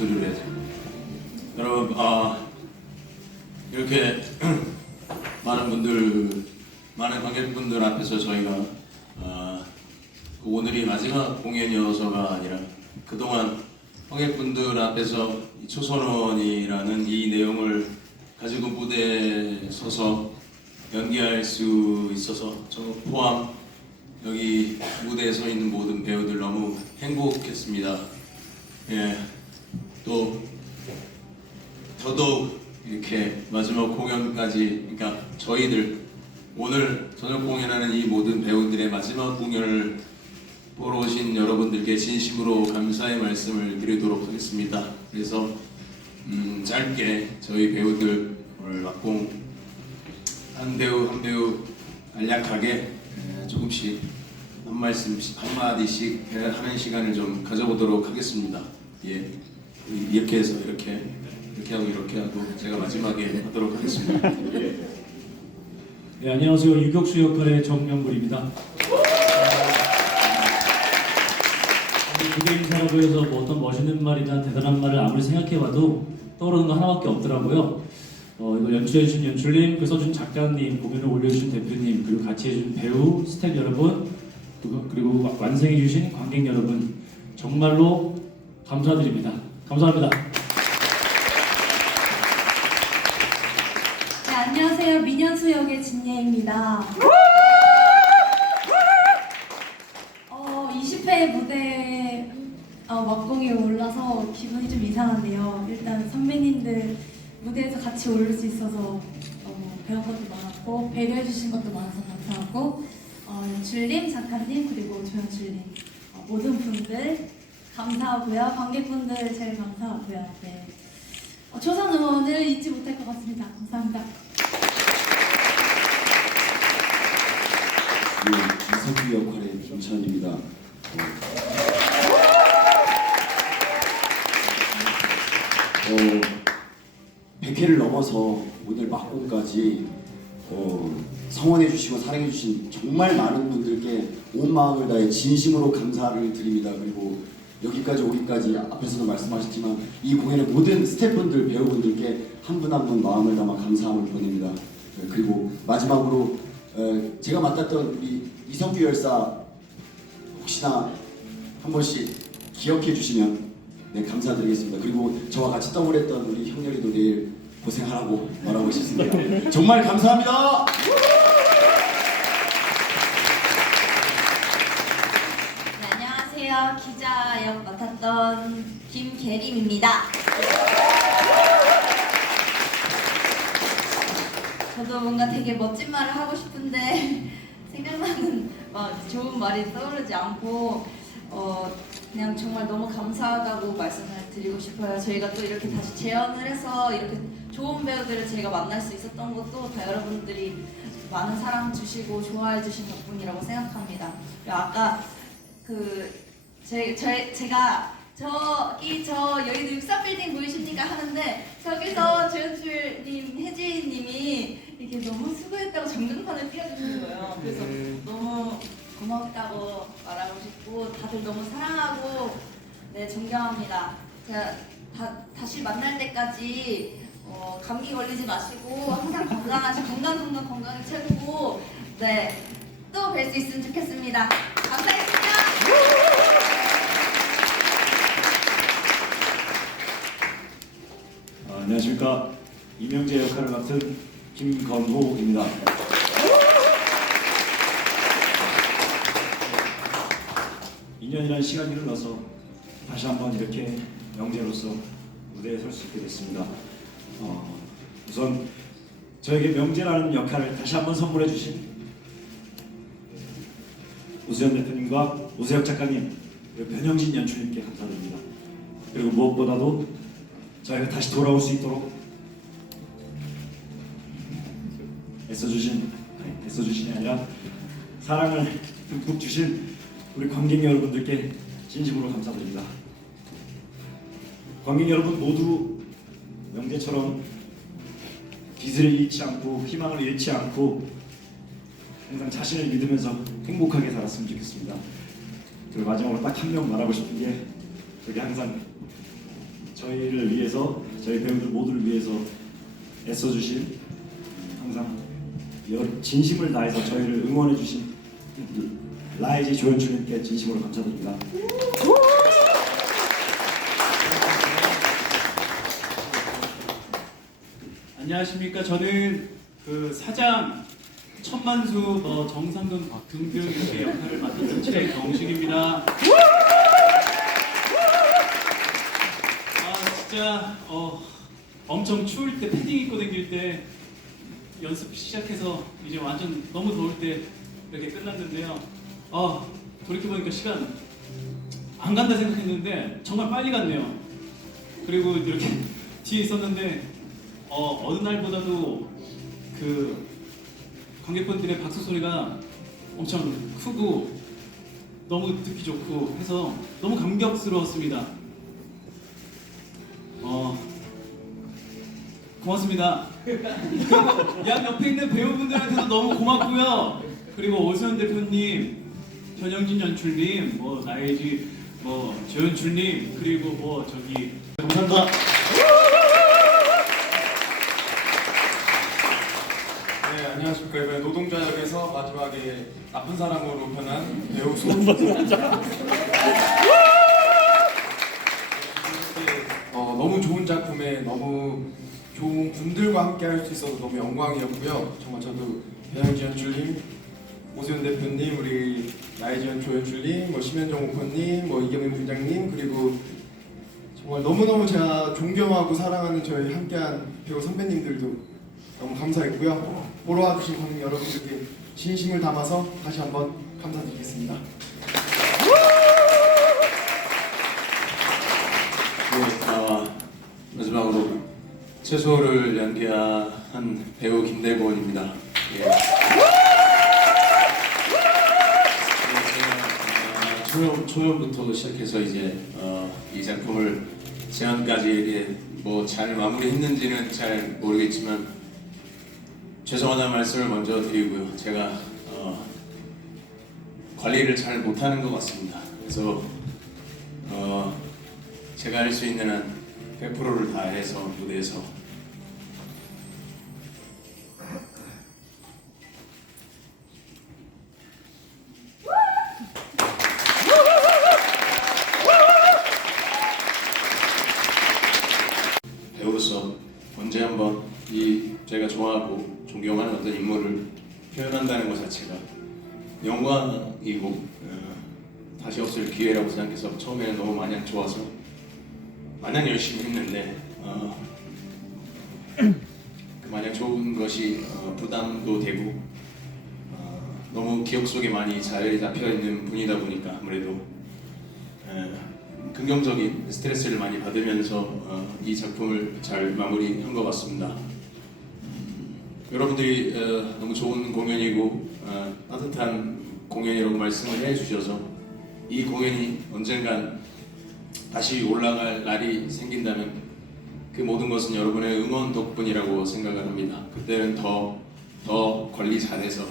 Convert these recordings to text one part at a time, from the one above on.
제 목소리로 해야죠. 여러분, 아 이렇게 많은 분들, 많은 관객분들 앞에서 저희가 아, 오늘이 마지막 공연이어서가 아니라 그동안 관객분들 앞에서 이 초선원이라는 이 내용을 가지고 무대에 서서 연기할 수 있어서 저 포함 여기 무대에 서 있는 모든 배우들 너무 행복했습니다. 예, 또 더더욱 이렇게 마지막 공연까지, 그러니까 저희들 오늘 저녁 공연하는 이 모든 배우들의 마지막 공연을 보러 오신 여러분들께 진심으로 감사의 말씀을 드리도록 하겠습니다. 그래서 음, 짧게 저희 배우들 오늘 막공 한 배우 한 배우 간략하게 에, 조금씩 한 말씀씩 한 마디씩 하는 시간을 좀 가져보도록 하겠습니다. 예, 이- 이렇게 해서 이렇게 이렇게 하고 이렇게 하고 제가 마지막에 하도록 하겠습니다. 네, 안녕하세요. 유격수 역할의 정명굴입니다. 무대 인사라고 해서 뭐 어떤 멋있는 말이나 대단한 말을 아무리 생각해봐도 떠오르는 거 하나밖에 없더라고요. 어, 이걸 연출해주신 연출님, 그 써준 작가님, 공연을 올려주신 대표님, 그리고 같이 해준 배우, 스태프 여러분, 그리고 완성해주신 관객 여러분, 정말로 감사드립니다. 감사합니다. 네, 안녕하세요. 민현수 역의 진예입니다. 어, 20회 무대 어, 막공에 올라서 기분이 좀 이상한데요. 일단 선배님들 무대에서 같이 오를 수 있어서 너무 배운 것도 많았고 배려해 주신 것도 많아서 감사하고 어, 연출님, 작가님 그리고 조연출님 어, 모든 분들 감사하고요. 관객분들 제일 감사하고요. 네. 어, 초선 의원을 잊지 못할 것 같습니다. 감사합니다. 네, 이석규 역할의 김찬입니다. 어, 100회를 넘어서 오늘 막공까지 어, 성원해주시고 사랑해주신 정말 많은 분들께 온 마음을 다해 진심으로 감사를 드립니다. 그리고 여기까지 오기까지 앞에서도 말씀하셨지만 이 공연의 모든 스태프분들, 배우분들께 한 분 한 분 마음을 담아 감사함을 보냅니다. 네, 그리고 마지막으로 어, 제가 맡았던 우리 이성규 열사 혹시나 한 번씩 기억해 주시면 네 감사드리겠습니다. 그리고 저와 같이 더블했던 우리 형렬이도 내일 고생하라고 말하고 싶습니다. 정말 감사합니다. 네, 기자 역 맡았던 김계림입니다. 저도 뭔가 되게 멋진 말을 하고 싶은데 생각나는 막 좋은 말이 떠오르지 않고 어 그냥 정말 너무 감사하다고 말씀을 드리고 싶어요. 저희가 또 이렇게 다시 재연을 해서 이렇게 좋은 배우들을 저희가 만날 수 있었던 것도 다 여러분들이 많은 사랑 주시고 좋아해 주신 덕분이라고 생각합니다. 아까 그 제, 제, 제가 저기 저 여의도 63빌딩 보이십니까 하는데 저기서 조연출님 혜지님이 이렇게 너무 수고했다고 전등판을 띄워주시는 거예요. 그래서 너무 고맙다고 말하고 싶고 다들 너무 사랑하고 네 존경합니다. 제가 다, 다시 만날 때까지 어, 감기 걸리지 마시고 항상 건강하시 건강 건강 건강이 최고고 네또 뵐 수 있으면 좋겠습니다. 감사했습니다. 아, 안녕하십니까 이명재 역할을 맡은 김건호입니다. (2년이라는) 시간이 흘러서 다시 한번 이렇게 명재로서 무대에 설 수 있게 됐습니다. 어, 우선 저에게 명재라는 역할을 다시 한번 선물해 주신 우수연 대표님과 우세혁 작가님 변영진 연출님께 감사드립니다. 그리고 무엇보다도 저희가 다시 돌아올 수 있도록 애써주신 아니 애써주신이 아니라 사랑을 듬뿍 주신 우리 관객 여러분들께 진심으로 감사드립니다. 관객 여러분 모두 명재처럼 기술을 잃지 않고 희망을 잃지 않고 항상 자신을 믿으면서 행복하게 살았으면 좋겠습니다. 그리고 마지막으로 딱 한 명 말하고 싶은 게 저기 항상 저희를 위해서 저희 배우들 모두를 위해서 애써주신 항상 여- 진심을 다해서 저희를 응원해주신 라이지 조연출님께 진심으로 감사드립니다. 안녕하십니까. 저는 그 사장 천만수 뭐 정상근 박등등 이렇게 역할을 맡은 최경식입니다. 진짜 어 엄청 추울 때 패딩 입고 다닐 때 연습 시작해서 이제 완전 너무 더울 때 이렇게 끝났는데요. 아 돌이켜 보니까 시간 안 간다 생각했는데 정말 빨리 갔네요. 그리고 이렇게 뒤에 있었는데 어, 어느 날보다도 그 관객분들의 박수 소리가 엄청 크고 너무 듣기 좋고 해서 너무 감격스러웠습니다. 고맙습니다. 그리고 양 옆에 있는 배우분들한테도 너무 고맙고요. 그리고 오수연 대표님, 변영진 연출님, 뭐 나혜지, 뭐 조연출님, 그리고 뭐 저기 감사합니다. 네, 안녕하십니까. 이번에 노동자 역에서 마지막에 나쁜 사람으로 변한 배우 소입니다. 어, 너무 좋은 작품에 너무 좋은 분들과 함께 할 수 있어서 너무 영광이었고요. 정말 저도 배영지 연출님, 오세훈 대표님, 우리 나이지연 조연출님, 뭐 심현정 오퍼님, 뭐 이경민 부장님 그리고 정말 너무너무 제가 존경하고 사랑하는 저희 함께한 배우 선배님들도 너무 감사했고요. 보러 와주신 관객 여러분들께 진심을 담아서 다시 한번 감사드리겠습니다. 최소를 연기한 배우 김대곤입니다. 예. 네, 제가, 어, 초연, 초연부터 시작해서 이제 어, 이 작품을 제안까지 뭐 잘 마무리했는지는 잘 모르겠지만 죄송하다는 말씀을 먼저 드리고요. 제가 어, 관리를 잘 못하는 것 같습니다. 그래서 어, 제가 할 수 있는 한 100%를 다해서 무대에서 언제 한번 이 제가 좋아하고 존경하는 어떤 인물을 표현한다는 것 자체가 영광이고 어, 다시 없을 기회라고 생각해서 처음에는 너무 마냥 좋아서 마냥 열심히 했는데 어, 그 마냥 좋은 것이 어, 부담도 되고 어, 너무 기억 속에 많이 자리 잡혀 있는 분이다 보니까 아무래도 에, 긍정적인 스트레스를 많이 받으면서 어, 이 작품을 잘 마무리한 것 같습니다. 음, 여러분들이 어, 너무 좋은 공연이고 어, 따뜻한 공연이라고 말씀을 해주셔서 이 공연이 언젠간 다시 올라갈 날이 생긴다면 그 모든 것은 여러분의 응원 덕분이라고 생각을 합니다. 그때는 더, 더 관리 잘해서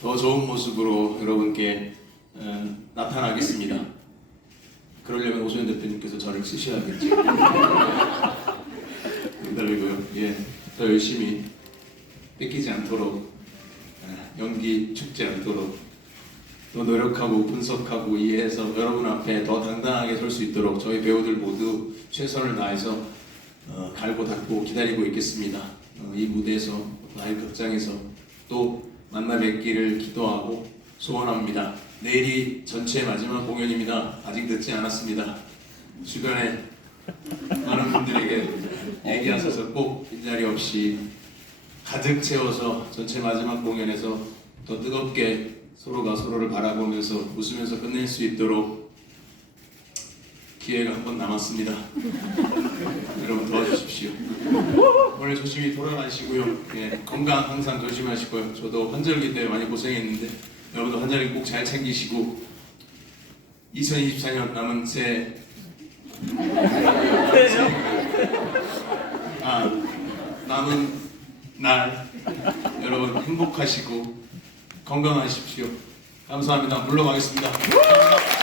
더 좋은 모습으로 여러분께 어, 나타나겠습니다. 그러려면 오소연 대표님께서 저를 쓰셔야겠죠. 기다리고요. 예, 더 열심히 뺏기지 않도록 예, 연기 죽지 않도록 또 노력하고 분석하고 이해해서 여러분 앞에 더 당당하게 설 수 있도록 저희 배우들 모두 최선을 다해서 어, 갈고 닦고 기다리고 있겠습니다. 어, 이 무대에서 나의 극장에서 또 만나 뵙기를 기도하고 소원합니다. 내일이 전체 마지막 공연입니다. 아직 늦지 않았습니다. 주변에 많은 분들에게 얘기하셔서 꼭 빈자리 없이 가득 채워서 전체 마지막 공연에서 더 뜨겁게 서로가 서로를 바라보면서 웃으면서 끝낼 수 있도록 기회가 한 번 남았습니다. 여러분 도와주십시오. 오늘 조심히 돌아가시고요. 예, 건강 항상 조심하시고요. 저도 환절기 때 많이 고생했는데 여러분도 환절기 꼭잘 챙기시고 2024년 남은 새해 아 남은 날 여러분 행복하시고 건강하십시오. 감사합니다. 물러가겠습니다. 감사합니다.